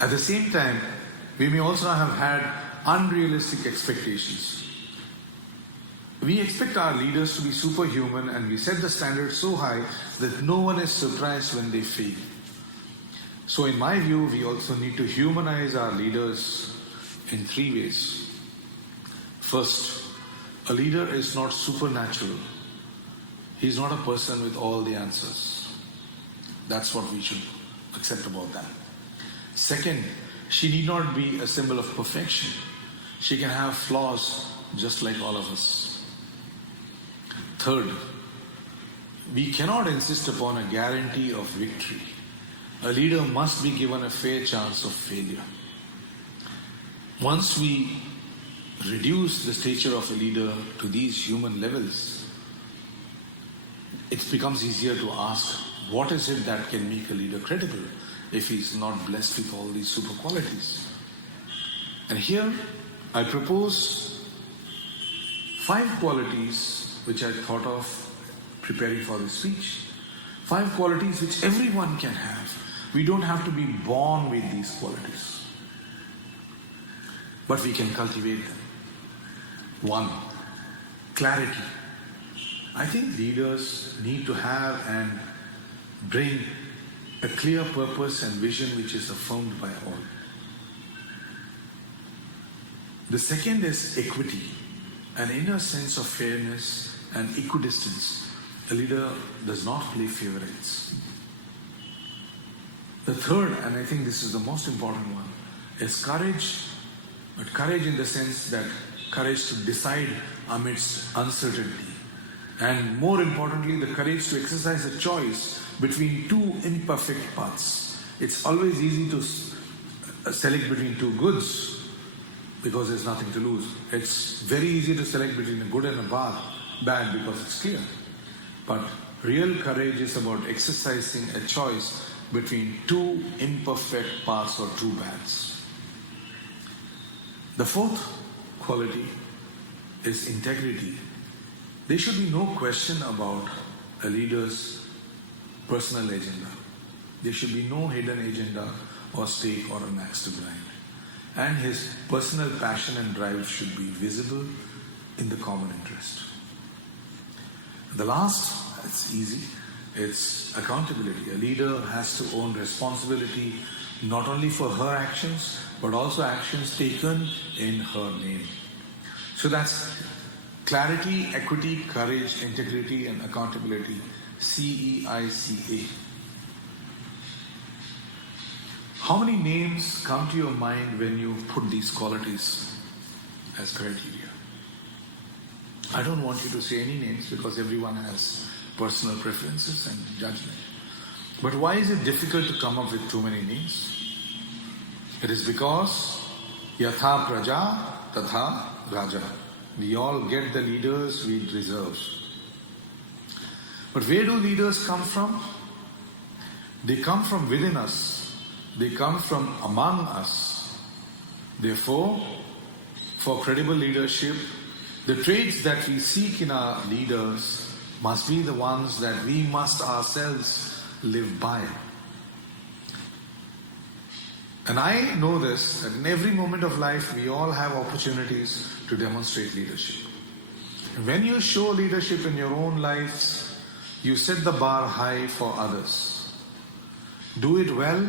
At the same time, we may also have had unrealistic expectations. We expect our leaders to be superhuman, and we set the standard so high that no one is surprised when they fail. So in my view, we also need to humanize our leaders in 3 ways. First, a leader is not supernatural. He's not a person with all the answers. That's what we should accept about that. Second, she need not be a symbol of perfection. She can have flaws just like all of us. Third, we cannot insist upon a guarantee of victory. A leader must be given a fair chance of failure. Once we reduce the stature of a leader to these human levels, it becomes easier to ask, what is it that can make a leader credible if he's not blessed with all these super qualities? And here I propose 5 qualities which I thought of preparing for this speech. 5 qualities which everyone can have. We don't have to be born with these qualities, but we can cultivate them. 1, clarity. I think leaders need to have and bring a clear purpose and vision which is affirmed by all. The second is equity, an inner sense of fairness and equidistance. The leader does not play favorites. The third, and I think this is the most important one, is courage, but courage in the sense that courage to decide amidst uncertainty. And more importantly, the courage to exercise a choice between 2 imperfect paths. It's always easy to select between 2 goods because there's nothing to lose. It's very easy to select between a good and a bad because it's clear. But real courage is about exercising a choice between 2 imperfect paths or 2 bads. The 4th quality is integrity. There should be no question about a leader's personal agenda. There should be no hidden agenda or stake or an axe to grind. And his personal passion and drive should be visible in the common interest. The last, it's easy, it's accountability. A leader has to own responsibility not only for her actions, but also actions taken in her name. So that's clarity, equity, courage, integrity, and accountability. CEICA. How many names come to your mind when you put these qualities as criteria? I don't want you to say any names because everyone has personal preferences and judgment. But why is it difficult to come up with too many names? It is because Yatha Praja Tatha Raja. We all get the leaders we deserve. But where do leaders come from? They come from within us. They come from among us. Therefore, for credible leadership, the traits that we seek in our leaders must be the ones that we must ourselves live by. And I know this, that in every moment of life, we all have opportunities to demonstrate leadership. And when you show leadership in your own lives, you set the bar high for others. Do it well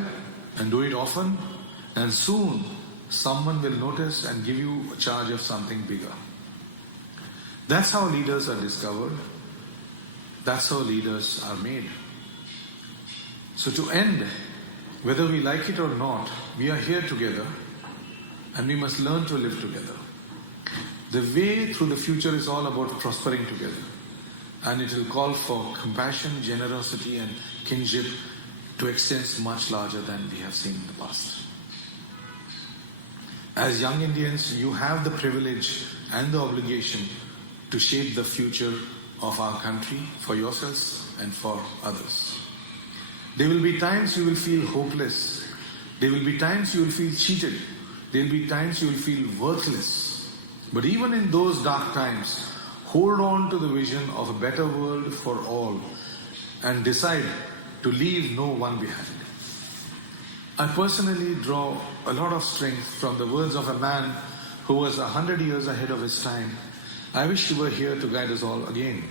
and do it often, and soon someone will notice and give you a charge of something bigger. That's how leaders are discovered. That's how leaders are made. So to end, whether we like it or not, we are here together and we must learn to live together. The way through the future is all about prospering together, and it will call for compassion, generosity and kinship to extents much larger than we have seen in the past. As young Indians, you have the privilege and the obligation to shape the future of our country for yourselves and for others. There will be times you will feel hopeless. There will be times you will feel cheated. There will be times you will feel worthless. But even in those dark times, hold on to the vision of a better world for all and decide to leave no one behind. I personally draw a lot of strength from the words of a man who was 100 years ahead of his time. I wish you were here to guide us all again.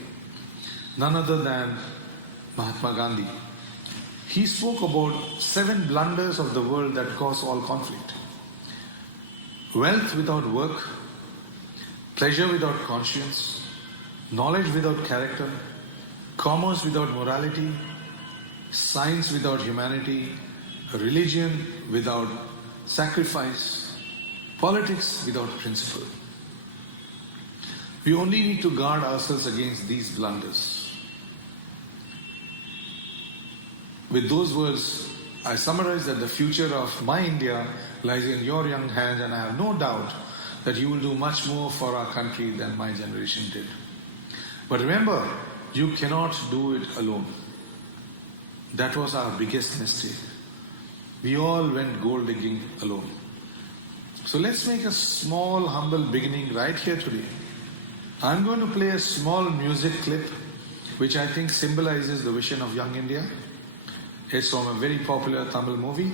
None other than Mahatma Gandhi. He spoke about 7 blunders of the world that cause all conflict. Wealth without work, pleasure without conscience, knowledge without character, commerce without morality, science without humanity, religion without sacrifice, politics without principle. We only need to guard ourselves against these blunders. With those words, I summarize that the future of my India lies in your young hands, and I have no doubt that you will do much more for our country than my generation did. But remember, you cannot do it alone. That was our biggest mistake. We all went gold digging alone. So let's make a small, humble beginning right here today. I'm going to play a small music clip which I think symbolizes the vision of young India. It's from a very popular Tamil movie.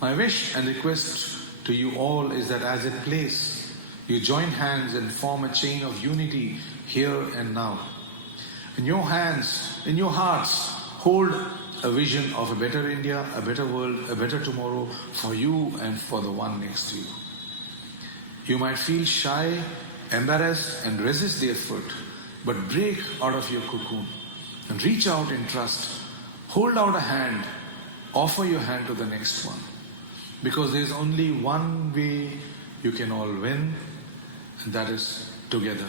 My wish and request to you all is that as it plays, you join hands and form a chain of unity here and now. In your hands, in your hearts, hold a vision of a better India, a better world, a better tomorrow for you and for the one next to you. You might feel shy, embarrassed and resist the effort, but break out of your cocoon and reach out in trust. Hold out a hand, offer your hand to the next one. Because there is only one way you can all win, and that is together.